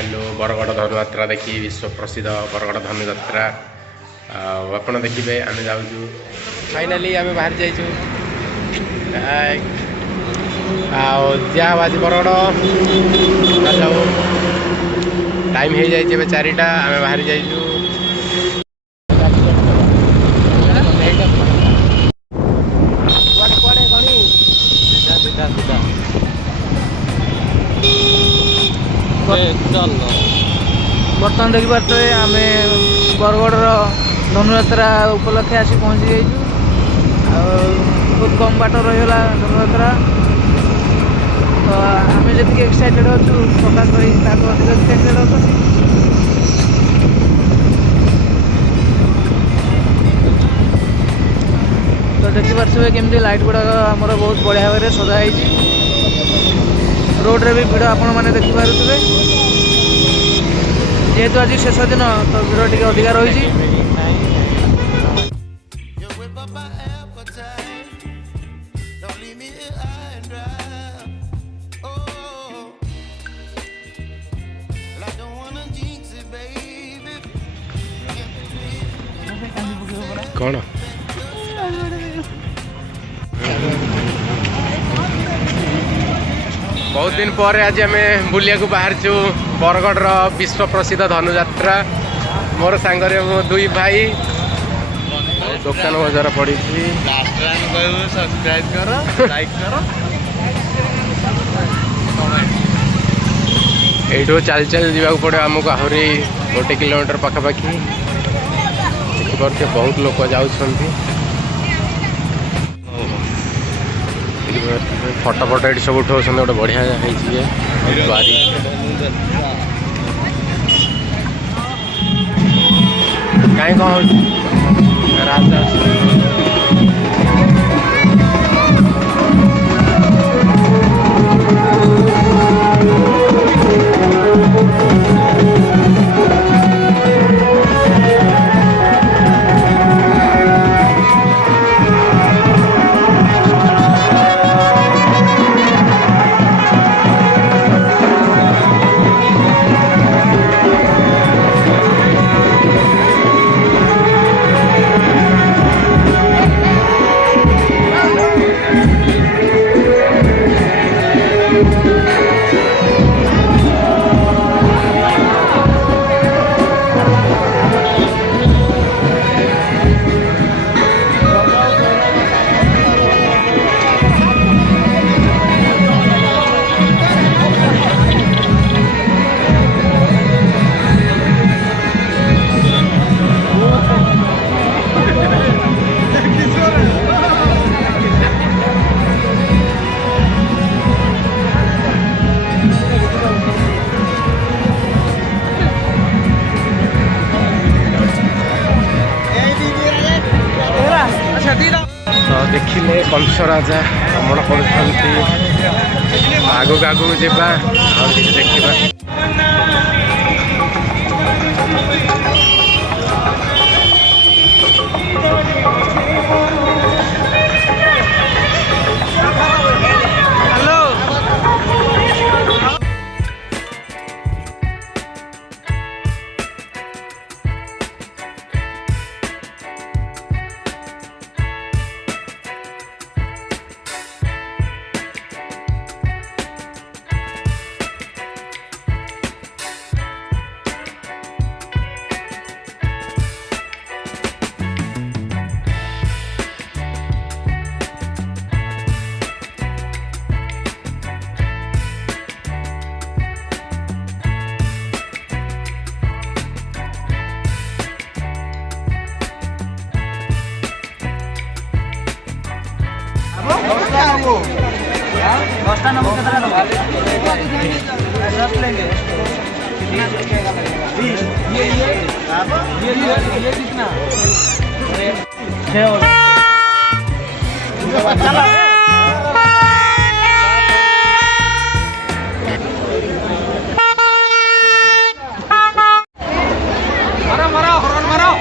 आलु बरगड़ धनुयात्रा देखी विश्व प्रसिद्ध बरगड़ धनुयात्रा आप देखिए आम जाऊँ फाइनाली आम बाहर जाइए आज बरगड़ जाऊ टाइम हो जाए 4टा आम बाहरी जाइए बर्तमान देखिपे आम बरगड़ धनुयात्रा उपलक्षे आसी पहुँची जाइए बहुत कम बाट रहीगला धनुयात्रा तो आम जी एक्साइटेड अच्छु प्रकाश भाई अधिक एक्साइटेड अच्छे तो देखिपे केमती लाइट गुड़ाक आमर बहुत बढ़िया भाव में सजाई रोड रे भी भिड़ आपण मैंने देखिपे जेहेतु आज शेष दिन तो भिड़ टी अधिका रही कौन बहुत दिन पर आज आम बुलिया को बाहर छु बरगड़ विश्व प्रसिद्ध धनुयात्रा मोर सांगरे मो दुई भाई दुकान बजार पड़ी सब्सक्राइब करो लाइक करो यू चल चल जावाक पड़े आमको आहरी 1 किलोमीटर पाखापाखि देखिए बहुत लोग जाऊँगी फटो फटो ये सब उठाऊ गोटे बढ़िया बारी कहीं कौन राजा देखिले कंस राजा भ्रमण कर आगू आगू जावा देखा दसटा नंबर लेंगे ये कितना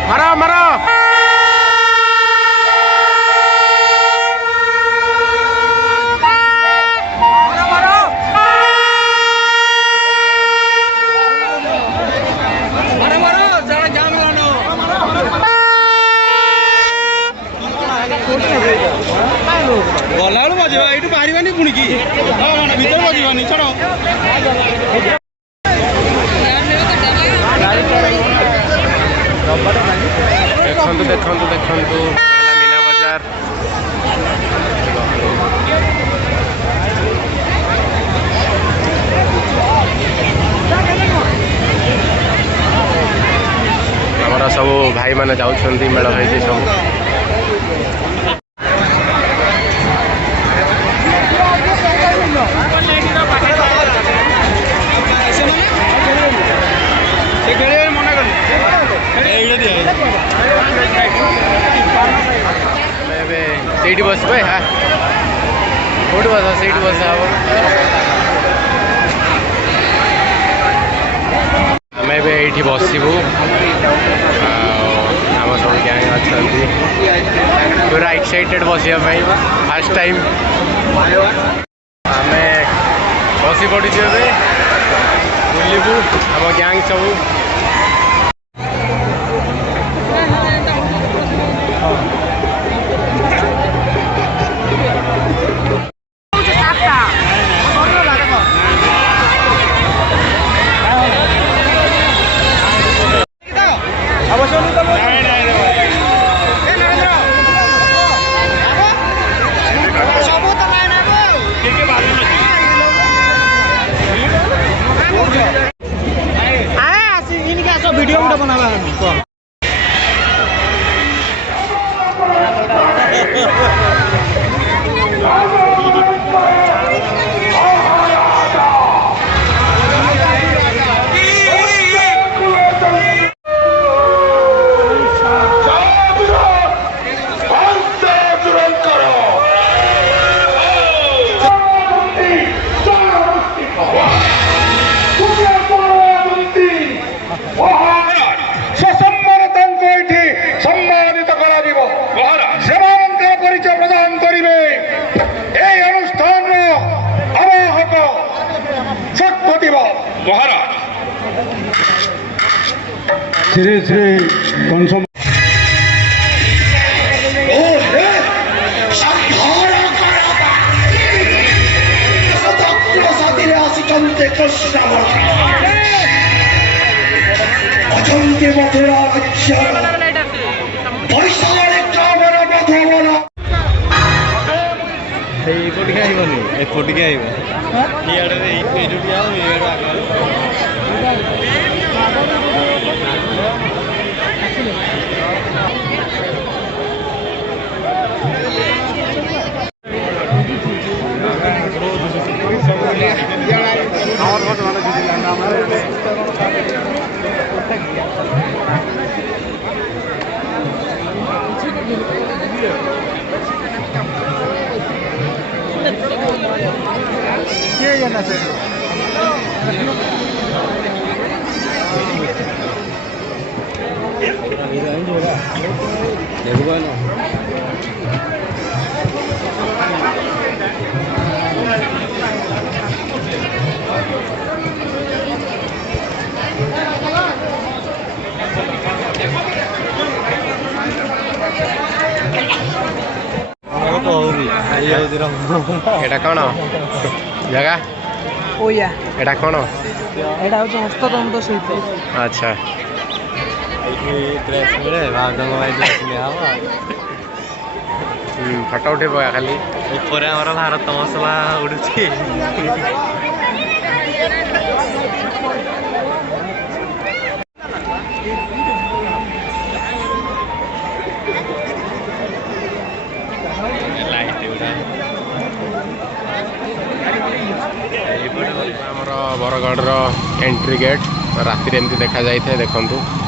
मारो मारो बजेगानी पुणी की भीतर बजेगानी छड़ देखंतु देखंतु देखंतु मीना बाजार हमारा सब भाई माने जाउछंती मेल होइछि सब ସେଇଠି ବସିବେ ହଁ କୋଉଠି ବସ ସେଇଠି ବସା ହବ ଆମେ ଏବେ ଏଇଠି ବସିବୁ ଆମ ସବୁ ଗ୍ୟାଙ୍ଗ ଅଛନ୍ତି ପୁରା ଏକ୍ସାଇଟେଡ୍ ବସିବା ପାଇଁ ଫାର୍ଷ୍ଟ ଟାଇମ୍ ଆମେ ବସି ପଡ଼ିଛୁ ଏବେ ବୁଲିବୁ ଆମ ଗ୍ୟାଙ୍ଗ ସବୁ वीडियो गुड़ा बनावा श्री श्री कंसम अजंते मथुरा एपटिके आइबनी एपटिके आइब इयाडे एइटुटी आउ इयाडे एटा कौन जगह ओया एटा कौन एटा हो हस्ततंत्र शिल्प अच्छा फटो उठे पका खाली ऊपर हमारा भारत मसला उड़ुची बरगढ़ एंट्री गेट राति एमती देखा जाए देखु